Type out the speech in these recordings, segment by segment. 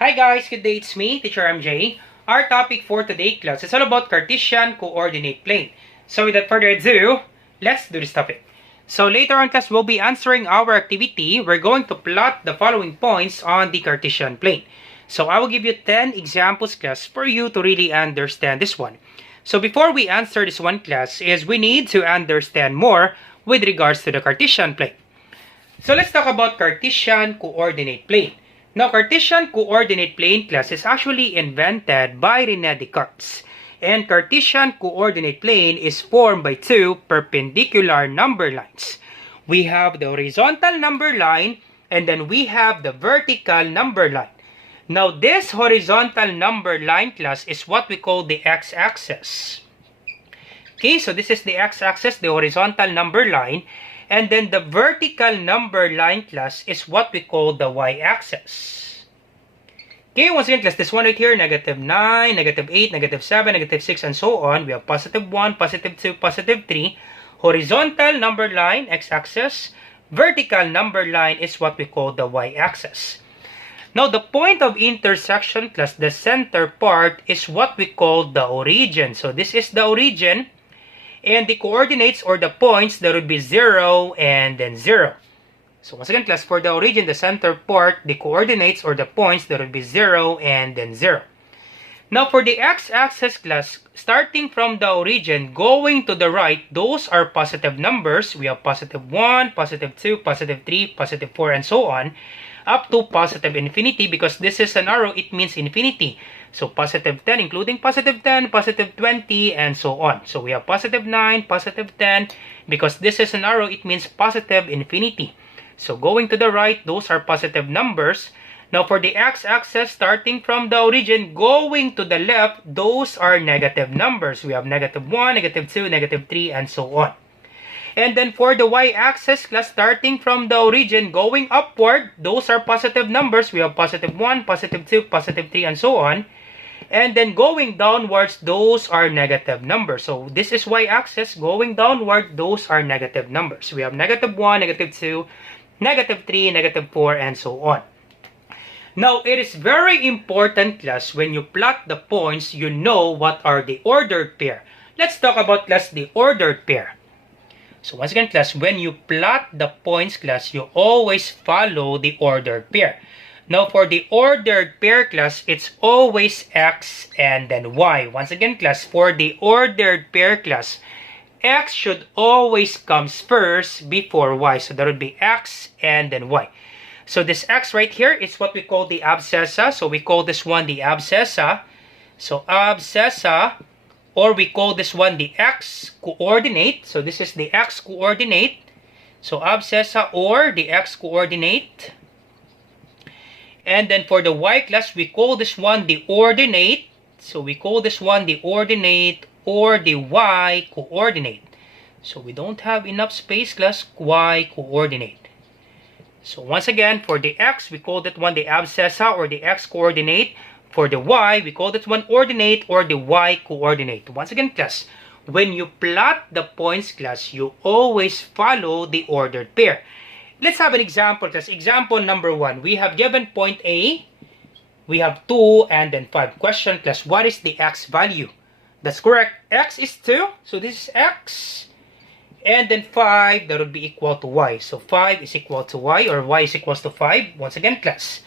Hi guys, good day, it's me, Teacher MJ. Our topic for today class is all about Cartesian coordinate plane. So without further ado, let's do this topic. So later on class, we'll be answering our activity. We're going to plot the following points on the Cartesian plane. So I will give you 10 examples class for you to really understand this one. So before we answer this one class, we need to understand more with regards to the Cartesian plane. So let's talk about Cartesian coordinate plane. Now, Cartesian coordinate plane class is actually invented by René Descartes. And Cartesian coordinate plane is formed by two perpendicular number lines. We have the horizontal number line and then we have the vertical number line. Now, this horizontal number line class is what we call the x-axis. Okay, so this is the x-axis, the horizontal number line. And then the vertical number line class is what we call the y-axis. Okay, once again class, this one right here, negative 9, negative 8, negative 7, negative 6, and so on. We have positive 1, positive 2, positive 3. Horizontal number line, x-axis. Vertical number line is what we call the y-axis. Now, the point of intersection class, the center part, is what we call the origin. So, this is the origin. And the coordinates or the points, that would be 0 and then 0. So once again class, for the origin, the center part, the coordinates or the points, that would be 0 and then 0. Now for the x-axis class, starting from the origin, going to the right, those are positive numbers. We have positive 1, positive 2, positive 3, positive 4, and so on, up to positive infinity. Because this is an arrow, it means infinity. So positive 10, including positive 10, positive 20, and so on. So we have positive 9, positive 10. Because this is an arrow, it means positive infinity. So going to the right, those are positive numbers. Now for the x-axis, starting from the origin, going to the left, those are negative numbers. We have negative 1, negative 2, negative 3, and so on. And then for the y-axis class, starting from the origin, going upward, those are positive numbers. We have positive 1, positive 2, positive 3, and so on. And then going downwards, those are negative numbers. So this is y-axis. Going downward, those are negative numbers. We have negative 1, negative 2, negative 3, negative 4, and so on. Now, it is very important, class, when you plot the points, you know what are the ordered pair. Let's talk about, class, the ordered pair. So once again, class, when you plot the points, class, you always follow the ordered pair. Now, for the ordered pair class, it's always x and then y. Once again, class, for the ordered pair class, x should always comes first before y. So that would be x and then y. So this x right here is what we call the abscissa. So we call this one the abscissa. So abscissa, or we call this one the x coordinate. So this is the x coordinate. So abscissa or the x coordinate. And then for the y class, we call this one the ordinate. So we call this one the ordinate or the y coordinate. So we don't have enough space, class, y coordinate. So once again, for the x, we call that one the abscissa or the x coordinate. For the y, we call that one ordinate or the y coordinate. Once again, class, when you plot the points, class, you always follow the ordered pair. Let's have an example, class. Example number 1. We have given point A. We have 2 and then 5. Question, class, what is the x value? That's correct. X is 2. So this is x. And then 5, that would be equal to y. So 5 is equal to y, or y is equals to 5. Once again, class,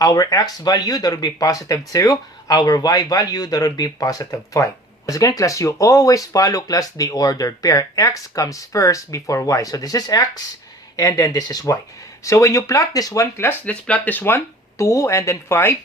our x value, that would be positive 2. Our y value, that would be positive 5. Once again, class, you always follow, class, the ordered pair. X comes first before y. So this is x. And then this is y. So when you plot this one, class, let's plot this one, 2 and then 5.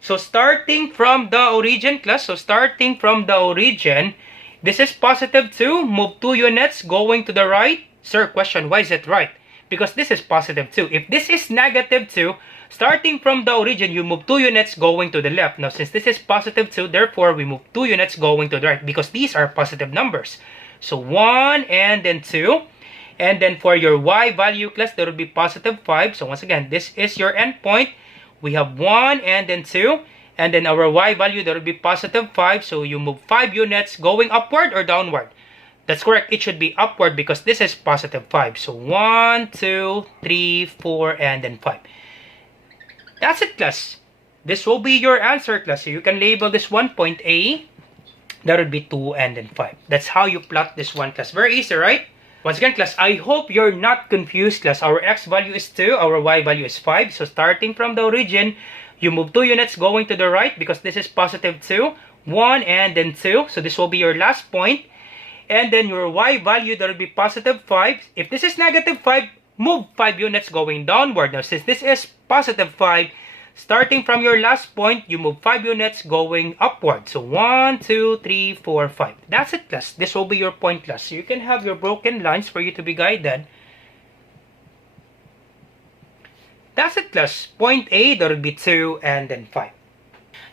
So starting from the origin, class, so starting from the origin, this is positive 2, move 2 units going to the right. Sir, question, why is it right? Because this is positive 2. If this is negative 2, starting from the origin, you move 2 units going to the left. Now, since this is positive 2, therefore, we move 2 units going to the right because these are positive numbers. So 1 and then 2. And then for your y value, class, there will be positive 5. So once again, this is your endpoint. We have 1 and then 2. And then our y value, there will be positive 5. So you move 5 units going upward or downward. That's correct. It should be upward because this is positive 5. So 1, 2, 3, 4, and then 5. That's it, class. this will be your answer, class. So you can label this one point A. That would be 2 and then 5. That's how you plot this one, class. Very easy, right? Once again, class, I hope you're not confused, class. Our x value is 2, our y value is 5. So starting from the origin, you move 2 units going to the right because this is positive 2, 1 and then 2. So this will be your last point. And then your y value, that will be positive 5. If this is negative 5, move 5 units going downward. Now, since this is positive 5, starting from your last point, you move 5 units going upward. So 1, 2, 3, 4, 5. That's it, class. This will be your point, class. So you can have your broken lines for you to be guided. That's it, class. Point A, that will be 2 and then 5.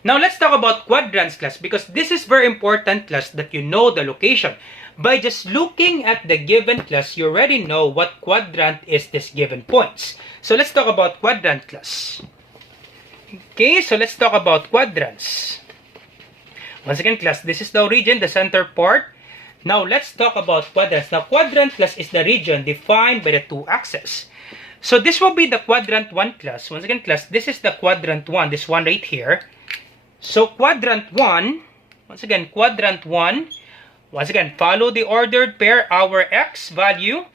Now, let's talk about quadrants, class, because this is very important, class, that you know the location. By just looking at the given, class, you already know what quadrant is this given points. So let's talk about quadrant, class. Okay, so let's talk about quadrants. Once again, class, this is the origin, the center part. Now, let's talk about quadrants. Now, quadrant, class, is the region defined by the two axes. So this will be the quadrant 1, class. Once again, class, this is the quadrant 1, this one right here. So quadrant 1, once again, quadrant 1, once again, follow the ordered pair. Our x value,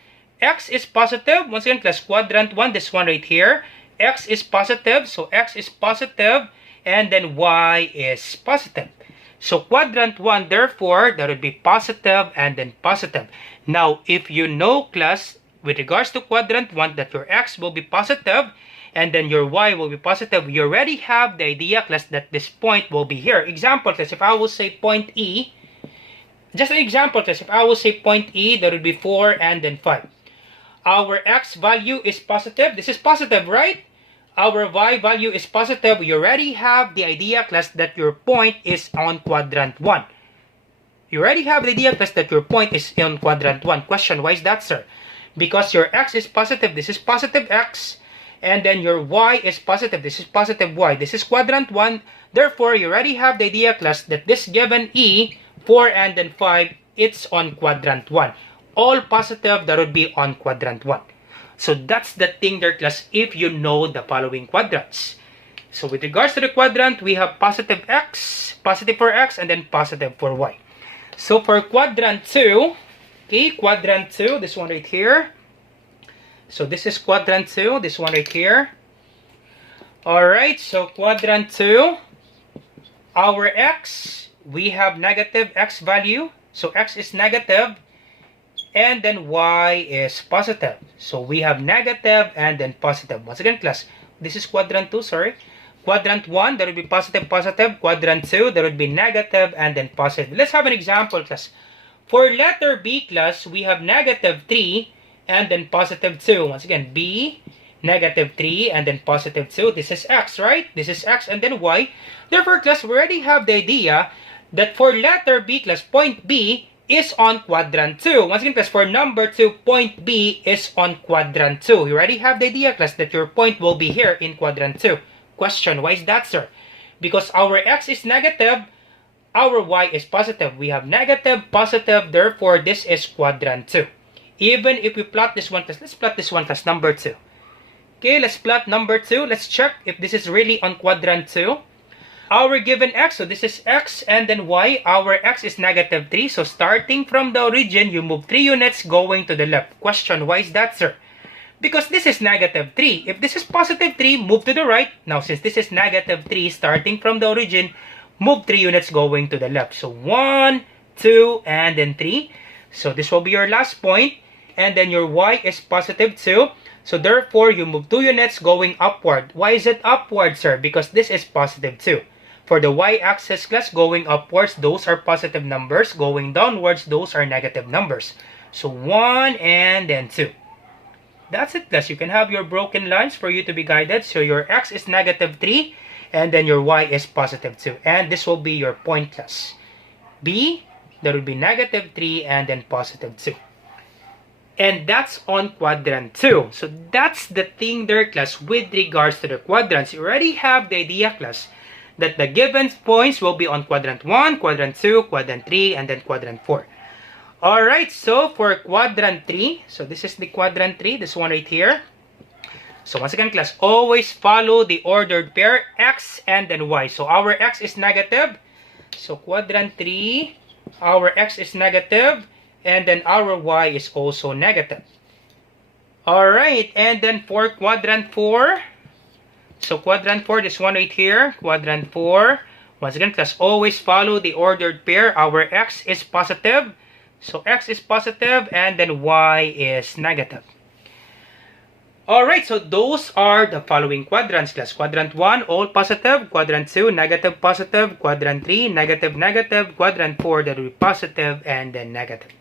x is positive. Once again, class, quadrant 1, this one right here. X is positive, so x is positive, and then y is positive. So quadrant 1, therefore, that would be positive and then positive. Now, if you know, class, with regards to quadrant 1, that your x will be positive, and then your y will be positive, you already have the idea, class, that this point will be here. Example, class, if I will say point E, just an example, class, if I will say point E, that would be 4 and then 5. Our x value is positive. This is positive, right? Our y value is positive. You already have the idea, class, that your point is on quadrant 1. You already have the idea, class, that your point is on quadrant 1. Question, why is that, sir? Because your x is positive. This is positive x. And then your y is positive. This is positive y. This is quadrant 1. Therefore, you already have the idea, class, that this given E, 4 and then 5, it's on quadrant 1. All positive, that would be on quadrant 1. So that's the thing there, class, if you know the following quadrants. So with regards to the quadrant, we have positive x, positive for x, and then positive for y. So for quadrant 2, okay, quadrant 2, this one right here. So this is quadrant 2, this one right here. Alright, so quadrant 2, our x, we have negative x value. So x is negative, and then y is positive. So we have negative and then positive. Once again, class, this is quadrant 2, sorry. Quadrant 1, there will be positive, positive. Quadrant 2, there will be negative and then positive. Let's have an example, class. For letter B, class, we have negative 3 and then positive 2. Once again, B, negative 3 and then positive 2. This is x, right? This is x and then y. Therefore, class, we already have the idea that for letter B, class, point B is on quadrant 2. Once again, class, for number 2, point B is on quadrant 2. You already have the idea, class, that your point will be here in quadrant 2. Question, why is that, sir? Because our x is negative, our y is positive. We have negative, positive, therefore this is quadrant 2. Even if we plot this one, class, let's plot this one, class, number 2. Okay, let's plot number 2. Let's check if this is really on quadrant 2. Our given x, so this is x and then y. Our x is negative 3. So starting from the origin, you move 3 units going to the left. Question, why is that, sir? Because this is negative 3. If this is positive 3, move to the right. Now, since this is negative 3, starting from the origin, move 3 units going to the left. So 1, 2, and then 3. So this will be your last point. And then your y is positive 2. So therefore, you move 2 units going upward. Why is it upward, sir? Because this is positive 2. For the y-axis, class, going upwards, those are positive numbers. Going downwards, those are negative numbers. So 1 and then 2. That's it, class. You can have your broken lines for you to be guided. So your x is negative 3 and then your y is positive 2. And this will be your point, class. B, that will be negative 3 and then positive 2. And that's on quadrant 2. So that's the thing there, class, with regards to the quadrants. You already have the idea, class, that the given points will be on quadrant 1, quadrant 2, quadrant 3, and then quadrant 4. Alright, so for quadrant 3, so this is the quadrant 3, this one right here. So once again, class, always follow the ordered pair x and then y. So our x is negative. So quadrant 3, our x is negative, and then our y is also negative. Alright, and then for quadrant 4, so quadrant 4, this one right here, quadrant 4, once again, class, always follow the ordered pair. Our x is positive, so x is positive, and then y is negative. Alright, so those are the following quadrants, class. Quadrant 1, all positive. Quadrant 2, negative, positive. Quadrant 3, negative, negative. Quadrant 4, that will be positive, and then negative.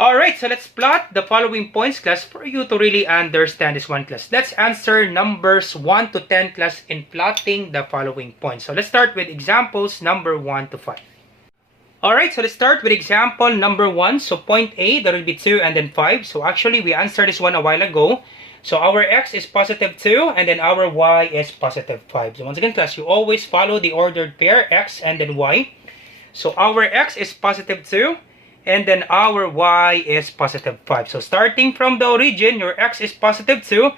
Alright, so let's plot the following points, class, for you to really understand this one, class. Let's answer numbers 1 to 10, class, in plotting the following points. So let's start with examples number 1 to 5. Alright, so let's start with example number 1. So point A, that will be 2 and then 5. So actually, we answered this one a while ago. So our x is positive 2 and then our y is positive 5. So once again, class, you always follow the ordered pair x and then y. So our x is positive 2 and then our y is positive 5. So starting from the origin, your x is positive 2.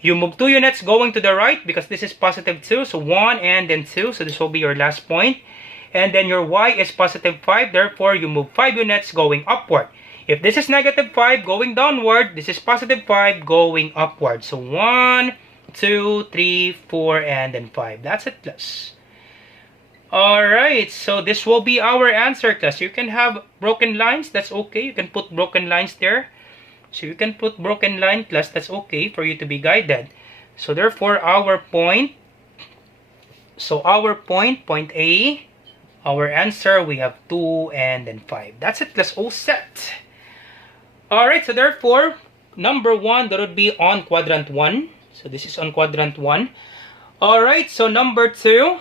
You move 2 units going to the right because this is positive 2. So 1 and then 2. So this will be your last point. And then your y is positive 5, therefore you move 5 units going upward. If this is negative 5 going downward, this is positive 5 going upward. So 1, 2, 3, 4, and then 5. That's it, class. Alright, so this will be our answer, class. You can have broken lines, that's okay. You can put broken lines there. So you can put broken line, class, that's okay for you to be guided. So therefore, our point, point A, our answer, we have 2 and then 5. That's it, class, all set. Alright, so therefore, number 1, that would be on quadrant 1. So this is on quadrant 1. Alright, so number 2,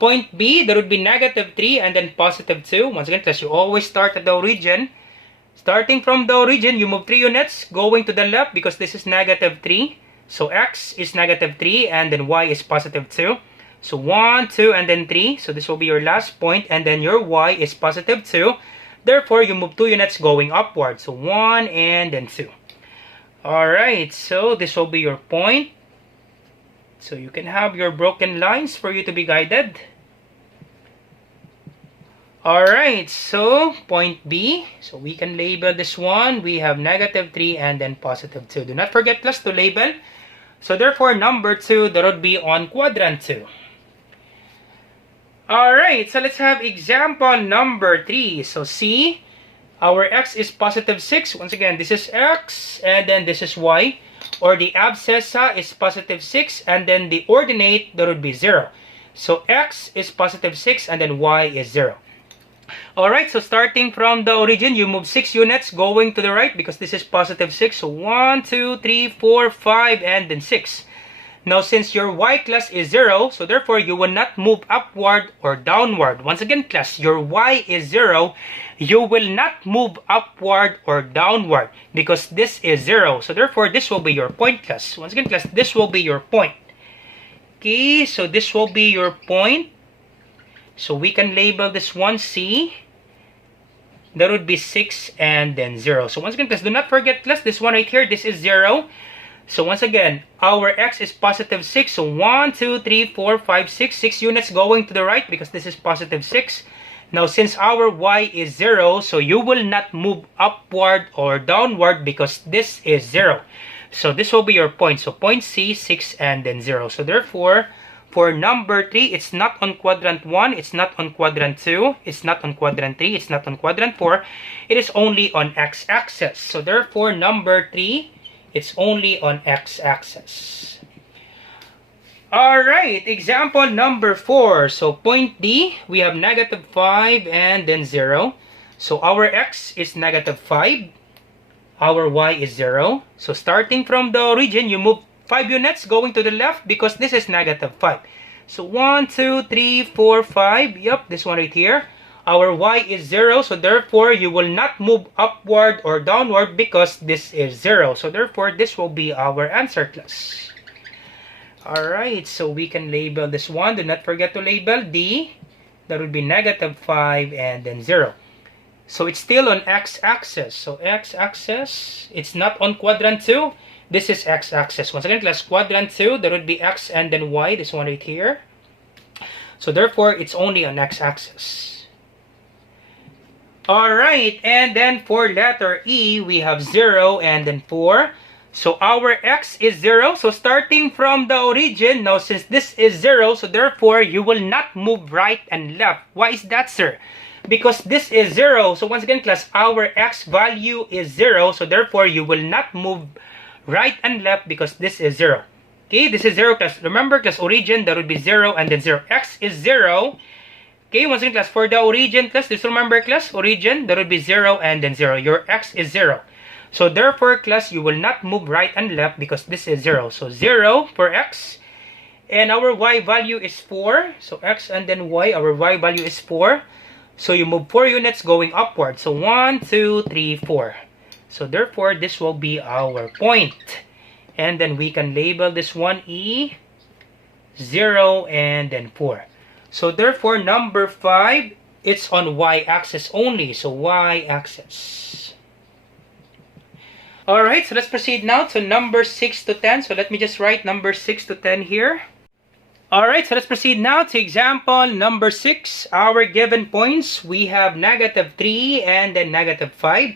point B, that would be negative 3 and then positive 2. Once again, class, you always start at the origin. Starting from the origin, you move 3 units going to the left because this is negative 3. So x is negative 3 and then y is positive 2. So 1, 2, and then 3. So this will be your last point. And then your y is positive 2. Therefore, you move 2 units going upward. So 1 and then 2. Alright, so this will be your point. So you can have your broken lines for you to be guided. Alright, so point B. So we can label this one. We have negative 3 and then positive 2. Do not forget, class, to label. So therefore, number 2, that would be on quadrant 2. Alright, so let's have example number 3. So C, our x is positive 6. Once again, this is x and then this is y. Or the abscissa is positive 6 and then the ordinate, that would be 0. So x is positive 6 and then y is 0. Alright, so starting from the origin, you move 6 units going to the right because this is positive 6. So 1, 2, 3, 4, 5, and then 6. Now, since your y, class, is 0, so therefore, you will not move upward or downward. Once again, class, your y is 0. You will not move upward or downward because this is 0. So therefore, this will be your point, class. Once again, class, this will be your point. Okay, so this will be your point. So we can label this one C. That would be 6 and then 0. So once again, class, do not forget, class, this one right here, this is 0. So once again, our x is positive 6. So 1, 2, 3, 4, 5, 6. 6 units going to the right because this is positive 6. Now, since our y is 0, so you will not move upward or downward because this is 0. So this will be your point. So point C, 6 and then 0. So therefore, for number 3, it's not on quadrant 1, it's not on quadrant 2, it's not on quadrant 3, it's not on quadrant 4. It is only on x-axis. So therefore, number 3, it's only on x-axis. Alright, example number 4. So point D, we have negative 5 and then 0. So our x is negative 5. Our y is 0. So starting from the origin, you move 5 units going to the left because this is negative 5. So 1, 2, 3, 4, 5. Yep, this one right here. Our y is 0. So therefore, you will not move upward or downward because this is 0. So therefore, this will be our answer, class. Alright, so we can label this one. Do not forget to label D. That would be negative 5 and then 0. So it's still on x-axis. So x-axis, it's not on quadrant 2 This is x-axis. Once again, class, quadrant 2, that would be x and then y, this one right here. So therefore, it's only on x-axis. Alright, and then for letter E, we have 0 and then 4. So our x is 0. So starting from the origin, now since this is 0, so therefore, you will not move right and left. Why is that, sir? Because this is 0. So once again, class, our x value is 0. So therefore, you will not move right and left because this is 0. Okay, this is 0, class. Remember, class, origin, that would be 0 and then 0. X is 0. Okay, once again, class, for the origin, class, just remember, class, origin, that would be 0 and then 0. Your x is 0. So therefore, class, you will not move right and left because this is 0. So 0 for x. And our y value is 4. So x and then y, our y value is 4. So you move 4 units going upward. So 1, 2, 3, 4. So therefore, this will be our point. And then we can label this one E, 0, and then 4. So therefore, number 5, it's on y-axis only. So y-axis. Alright, so let's proceed now to number 6 to 10. So let me just write number 6 to 10 here. Alright, so let's proceed now to example number 6. Our given points, we have negative 3 and then negative 5.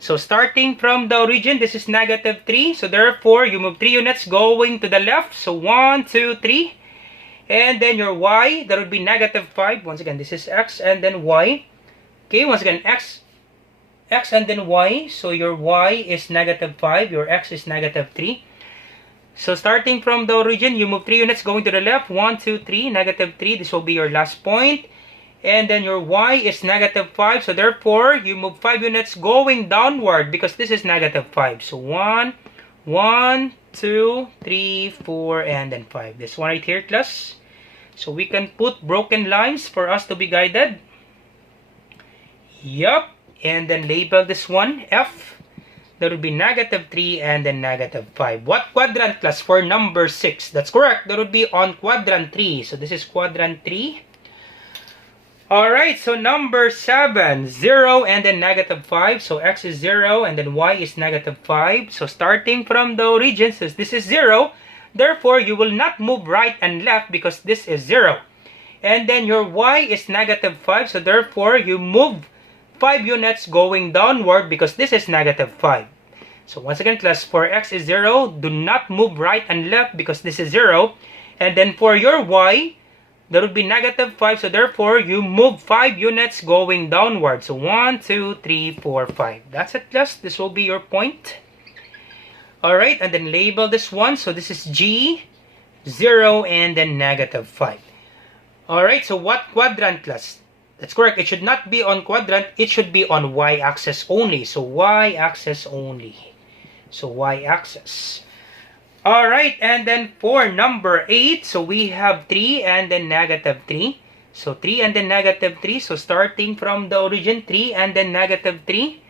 So starting from the origin, this is negative 3. So therefore, you move 3 units going to the left. So 1, 2, 3. And then your y, that would be negative 5. Once again, this is x and then y. Okay, once again, x and then y. So your y is negative 5. Your x is negative 3. So starting from the origin, you move 3 units going to the left. 1, 2, 3, negative 3. This will be your last point. And then your y is negative 5. So therefore, you move 5 units going downward because this is negative 5. So 1, 2, 3, 4, and then 5. This one right here, class. So we can put broken lines for us to be guided. Yup. And then label this one F. That would be negative 3 and then negative 5. What quadrant, class, for number 6? That's correct. That would be on quadrant 3. So this is quadrant 3. Alright, so number 7. 0 and then negative 5. So x is 0 and then y is negative 5. So starting from the origin, since this is 0, therefore you will not move right and left because this is 0. And then your y is negative 5. So therefore you move 5 units going downward because this is negative 5. So once again, class, for x is 0, do not move right and left because this is 0. And then for your y, that would be negative 5. So therefore, you move 5 units going downward. So 1, 2, 3, 4, 5. That's it, class. This will be your point. Alright, and then label this one. So this is G, 0, and then negative 5. Alright, so what quadrant, class? That's correct. It should not be on quadrant. It should be on y-axis only. So y-axis only. So y-axis. Alright, and then for number 8, so we have 3 and then negative 3. So 3 and then negative 3. So starting from the origin, 3 and then negative 3.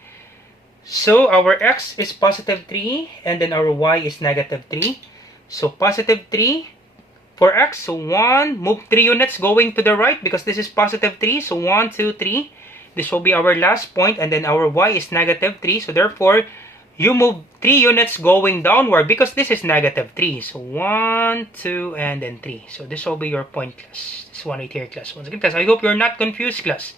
So our x is positive 3 and then our y is negative 3. So positive 3. For x, so 1, move 3 units going to the right because this is positive 3. So 1, 2, 3. This will be our last point and then our y is negative 3. So therefore, you move 3 units going downward because this is negative 3. So 1, 2, and then 3. So this will be your point, class. This one right here, class. Once again, class, I hope you're not confused, class.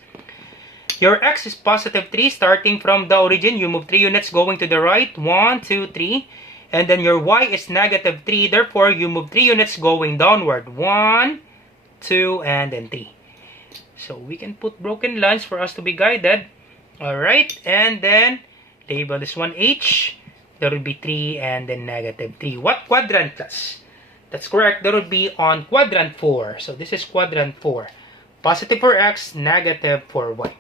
Your x is positive 3. Starting from the origin, you move 3 units going to the right. 1, 2, 3. And then your y is negative 3. Therefore, you move 3 units going downward. 1, 2, and then 3. So we can put broken lines for us to be guided. Alright. And then label this one H. That would be 3 and then negative 3. What quadrant, class? That's correct. That would be on quadrant 4. So this is quadrant 4. Positive for x, negative for y.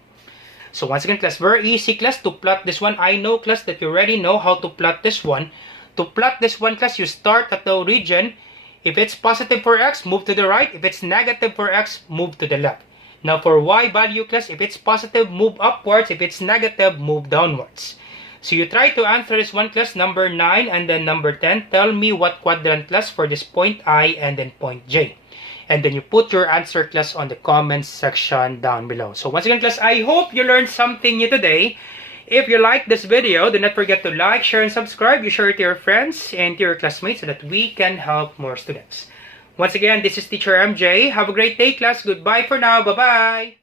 So once again, class, very easy, class, to plot this one. I know, class, that you already know how to plot this one. To plot this one, class, you start at the origin. If it's positive for x, move to the right. If it's negative for x, move to the left. Now for y value, class, if it's positive, move upwards. If it's negative, move downwards. So you try to answer this one, class, number 9 and then number 10. Tell me what quadrant, class, for this point I and then point J. And then you put your answer, class, on the comments section down below. So once again, class, I hope you learned something new today. If you like this video, do not forget to like, share, and subscribe. You share it to your friends and to your classmates so that we can help more students. Once again, this is Teacher MJ. Have a great day, class. Goodbye for now. Bye-bye.